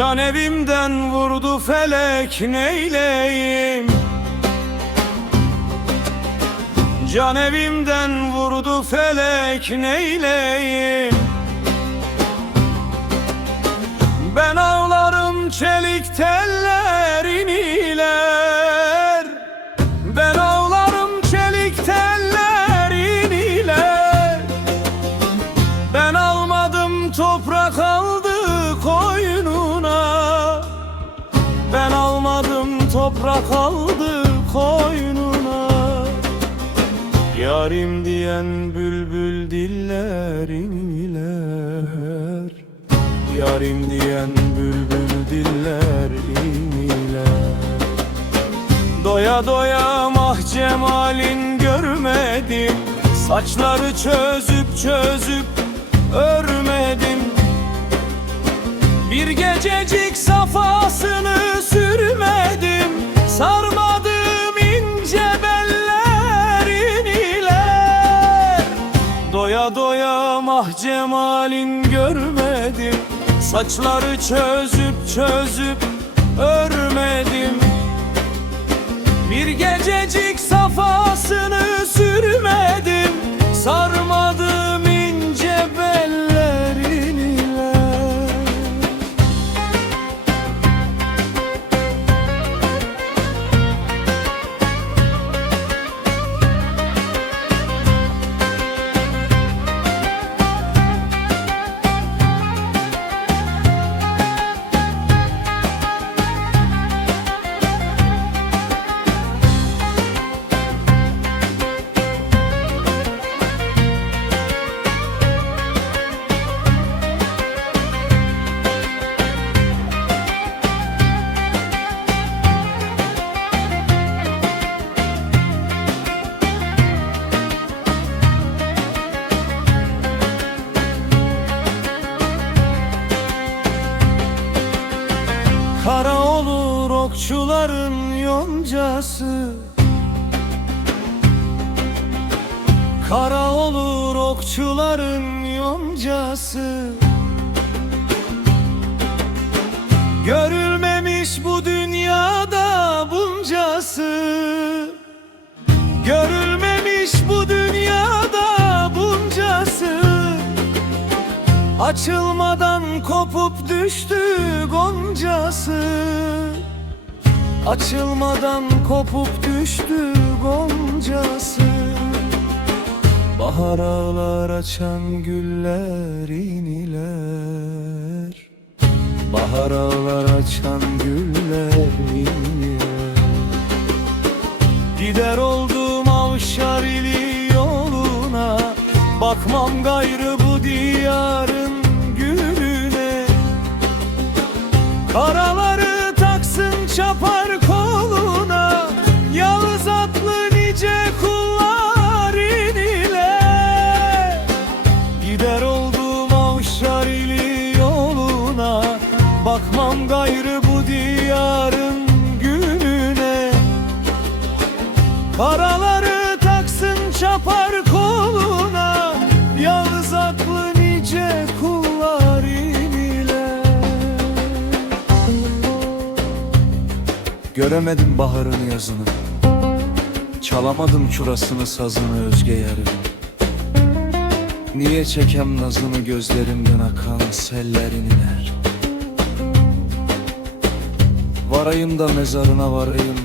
Can evimden vurdu felek neyleyim? Can evimden vurdu felek neyleyim? Ben ağlarım çelik tellerin almadım toprak aldı koynuna. Yarim diyen bülbül dillerin iler. Yarim diyen bülbül diller iniler Doya doya mah cemalin görmedim. Saçları çözüp çözüp örmedim. Bir gececik safasını cemalin görmedim. Saçları çözüp çözüp örmedim. Bir gececik safasını sürmedim Kara olur okçuların yoncası. Kara olur okçuların yoncası. Görülmemiş bu dünyada Açılmadan kopup düştü goncası. Açılmadan kopup düştü goncası. Bahar ağlar açan güller iniler. Bahar ağlar açan güller Göremedim baharın yazını. Çalamadım çurasını sazını özge yarını Niye çekem nazını gözlerimden akan sellerin iner? Varayım da mezarına varayım.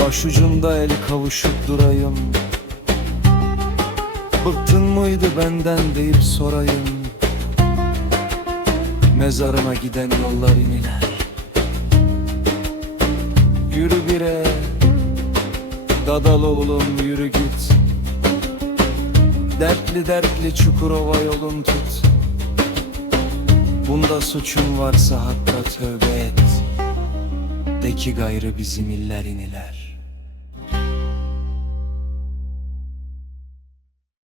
Başucunda el kavuşup durayım. Bıktın mıydı benden deyip sorayım. Mezarıma giden yollar iniler Yürü bire Dadal oğlum yürü git. Dertli dertli Çukurova yolun tut. Bunda suçun varsa hakka tövbe et. De ki gayrı bizim iller iniler